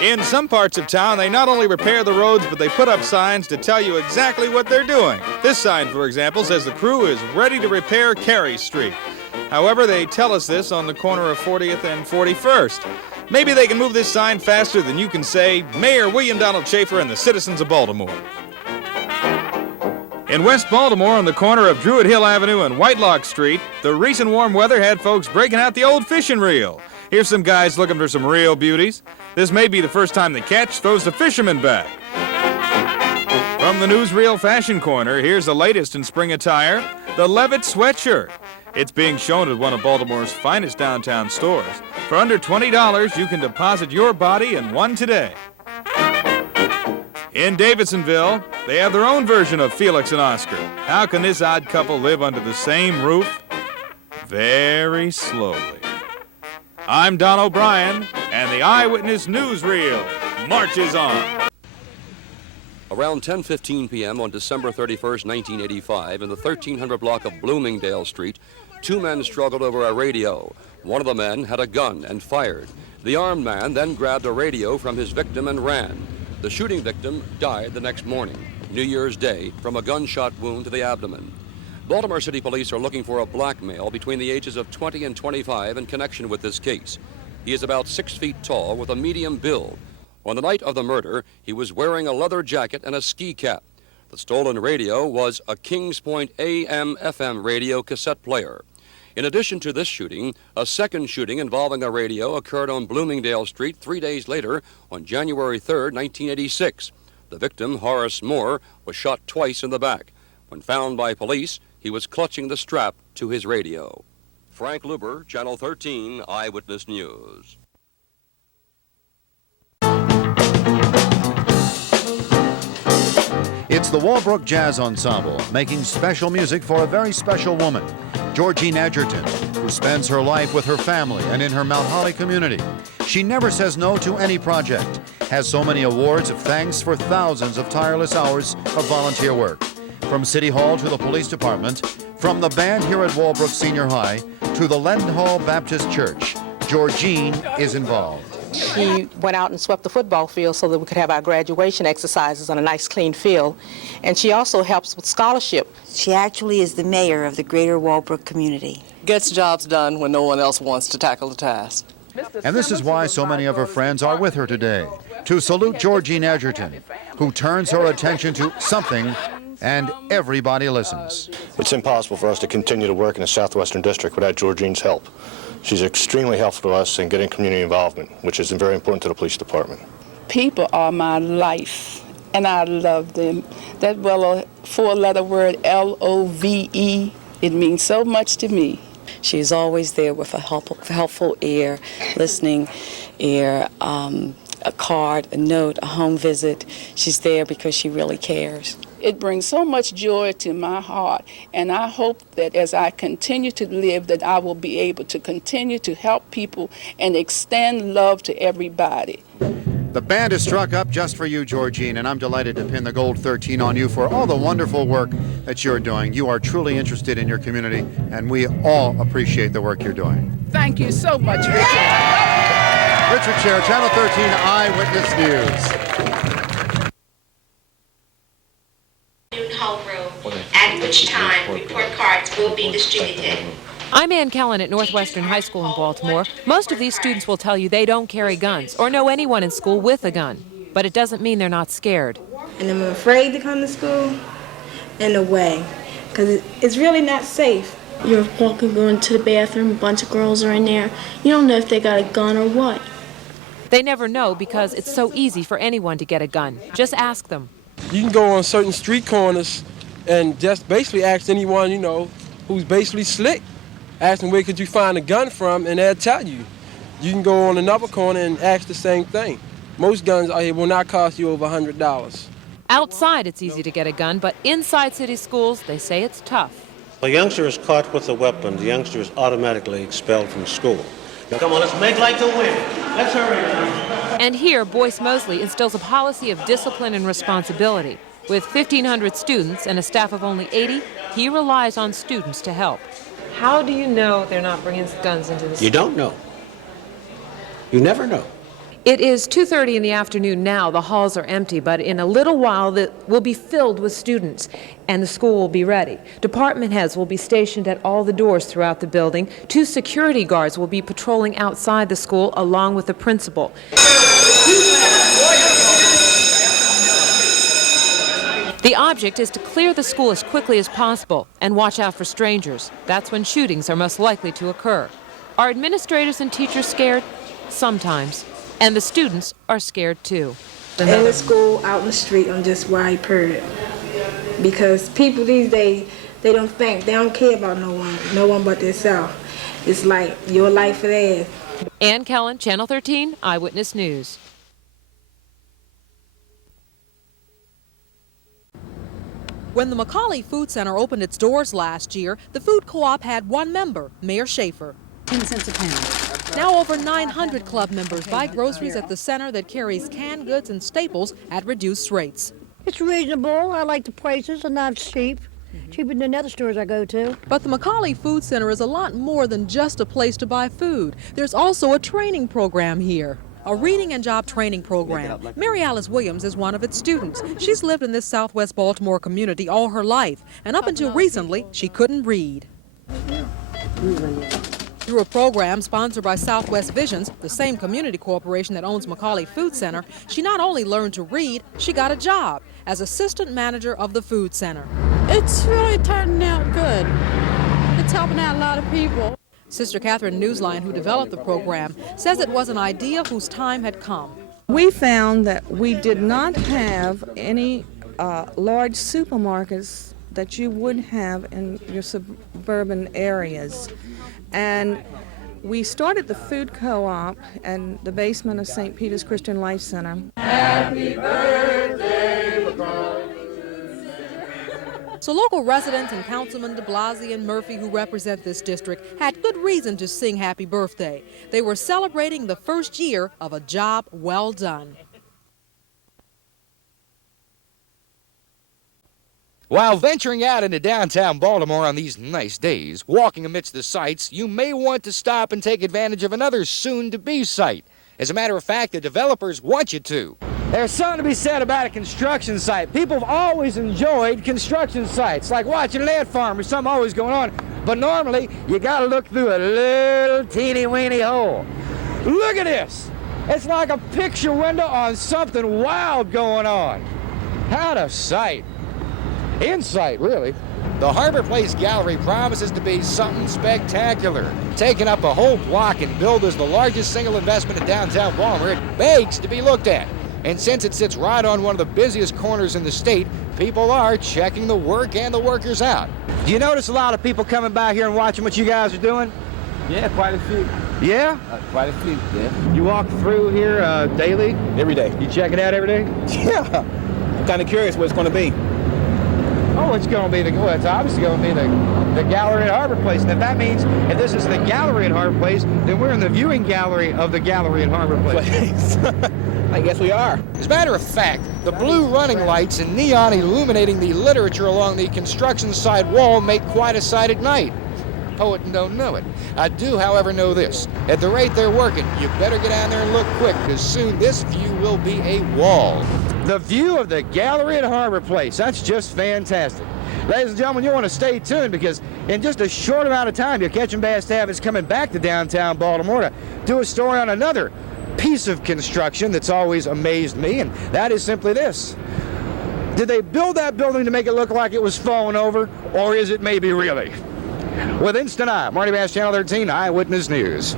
In some parts of town, they not only repair the roads, but they put up signs to tell you exactly what they're doing. This sign, for example, says the crew is ready to repair Carey Street. However, they tell us this on the corner of 40th and 41st. Maybe they can move this sign faster than you can say, Mayor William Donald Schaefer and the citizens of Baltimore. In West Baltimore, on the corner of Druid Hill Avenue and Whitelock Street, the recent warm weather had folks breaking out the old fishing reel. Here's some guys looking for some real beauties. This may be the first time the catch throws the fisherman back. From the newsreel fashion corner, here's the latest in spring attire, the Levitt sweatshirt. It's being shown at one of Baltimore's finest downtown stores. For under $20, you can deposit your body in one today. In Davidsonville, they have their own version of Felix and Oscar. How can this odd couple live under the same roof? Very slowly. I'm Don O'Brien, and the Eyewitness Newsreel marches on. Around 10:15 p.m. on December 31st, 1985, in the 1300 block of Bloomingdale Street, two men struggled over a radio. One of the men had a gun and fired. The armed man then grabbed a radio from his victim and ran. The shooting victim died the next morning, New Year's Day, from a gunshot wound to the abdomen. Baltimore City Police are looking for a black male between the ages of 20 and 25 in connection with this case. He is about 6 feet tall with a medium build. On the night of the murder, he was wearing a leather jacket and a ski cap. The stolen radio was a Kings Point AM/FM radio cassette player. In addition to this shooting, a second shooting involving a radio occurred on Bloomingdale Street 3 days later on January 3rd, 1986. The victim, Horace Moore, was shot twice in the back. When found by police, he was clutching the strap to his radio. Frank Luber, Channel 13, Eyewitness News. It's the Walbrook Jazz Ensemble, making special music for a very special woman, Georgine Edgerton, who spends her life with her family and in her Mount Holly community. She never says no to any project, has so many awards of thanks for thousands of tireless hours of volunteer work. From City Hall to the police department, from the band here at Walbrook Senior High to the Leadenhall Baptist Church, Georgine is involved. She went out and swept the football field so that we could have our graduation exercises on a nice clean field. And she also helps with scholarship. She actually is the mayor of the greater Walbrook community. Gets jobs done when no one else wants to tackle the task. And this is why so many of her friends are with her today, to salute Georgine Edgerton, who turns her attention to something and everybody listens. It's impossible for us to continue to work in the Southwestern District without Georgine's help. She's extremely helpful to us in getting community involvement, which is very important to the police department. People are my life, and I love them. That four-letter word, L-O-V-E, it means so much to me. She's always there with a helpful ear, listening ear, a card, a note, a home visit. She's there because she really cares. It brings so much joy to my heart, and I hope that as I continue to live, that I will be able to continue to help people and extend love to everybody. The band is struck up just for you, Georgine, and I'm delighted to pin the gold 13 on you for all the wonderful work that you're doing. You are truly interested in your community, and we all appreciate the work you're doing. Thank you so much, Richard. Richard Sher, Channel 13 Eyewitness News. At which time report cards will be distributed. I'm Ann Kellen at Northwestern High School in Baltimore. Most of these students will tell you they don't carry guns or know anyone in school with a gun, but it doesn't mean they're not scared. And I'm afraid to come to school in a way, because it's really not safe. You're walking, going to the bathroom, a bunch of girls are in there. You don't know if they got a gun or what. They never know because it's so easy for anyone to get a gun. Just ask them. You can go on certain street corners and just basically ask anyone, who's basically slick. Ask them where could you find a gun from, and they'll tell you. You can go on another corner and ask the same thing. Most guns out here will not cost you over $100. Outside, it's easy to get a gun, but inside city schools, they say it's tough. A youngster is caught with a weapon. The youngster is automatically expelled from school. Come on, let's make like the wind. Let's hurry now. And here, Boyce Mosley instills a policy of discipline and responsibility. With 1,500 students and a staff of only 80, he relies on students to help. How do you know they're not bringing guns into the school? You don't know. You never know. It is 2:30 in the afternoon now. The halls are empty, but in a little while it will be filled with students, and the school will be ready. Department heads will be stationed at all the doors throughout the building. 2 security guards will be patrolling outside the school along with the principal. The object is to clear the school as quickly as possible and watch out for strangers. That's when shootings are most likely to occur. Are administrators and teachers scared? Sometimes. And the students are scared too. In the school, out in the street, I'm just worried, period. Because people these days, they don't care about no one but themselves. It's like your life or theirs. Ann Kellen, Channel 13, Eyewitness News. When the McCauley Food Center opened its doors last year, the food co-op had 1 member, Mayor Schaefer. 10 cents a pound. Now over 900 club members buy groceries at the center that carries canned goods and staples at reduced rates. It's reasonable. I like the prices, and not cheap. Cheaper than other stores I go to. But the McCauley Food Center is a lot more than just a place to buy food. There's also a training program here. A reading and job training program. Mary Alice Williams is one of its students. She's lived in this Southwest Baltimore community all her life, and up until recently, she couldn't read. Through a program sponsored by Southwest Visions, the same community corporation that owns McCauley Food Center, she not only learned to read, she got a job as assistant manager of the food center. It's really turning out good. It's helping out a lot of people. Sister Catherine Newsline, who developed the program, says it was an idea whose time had come. We found that we did not have any large supermarkets that you would have in your suburban areas. And we started the food co-op in the basement of St. Peter's Christian Life Center. Happy birthday, McCauley. So local residents and Councilman de Blasio and Murphy, who represent this district, had good reason to sing happy birthday. They were celebrating the first year of a job well done. While venturing out into downtown Baltimore on these nice days, walking amidst the sights, you may want to stop and take advantage of another soon-to-be site. As a matter of fact, the developers want you to. There's something to be said about a construction site. People have always enjoyed construction sites, like watching an ant farm or something always going on. But normally, you gotta look through a little teeny-weeny hole. Look at this! It's like a picture window on something wild going on. How to sight. Insight, really. The Harbor Place Gallery promises to be something spectacular. Taking up a whole block and billed as the largest single investment in downtown Baltimore, it begs to be looked at. And since it sits right on one of the busiest corners in the state, people are checking the work and the workers out. Do you notice a lot of people coming by here and watching what you guys are doing? Yeah, quite a few. Yeah? Quite a few, yeah. You walk through here daily? Every day. You check it out every day? Yeah. I'm kind of curious what it's going to be. Oh, it's going to be it's obviously going to be the gallery at Harbor Place. And if that means if this is the gallery at Harbor Place, then we're in the viewing gallery of the gallery at Harbor Place. I guess we are. As a matter of fact, the blue running lights and neon illuminating the literature along the construction side wall make quite a sight at night. Poet don't know it. I do, however, know this. At the rate they're working, you better get down there and look quick, because soon this view will be a wall. The view of the gallery at Harbor Place. That's just fantastic. Ladies and gentlemen, you want to stay tuned, because in just a short amount of time, your Ketchum Bass staff is coming back to downtown Baltimore to do a story on another piece of construction that's always amazed me, and that is simply this. Did they build that building to make it look like it was falling over, or is it maybe really? With Instant Eye, Marty Bass, Channel 13, Eyewitness News.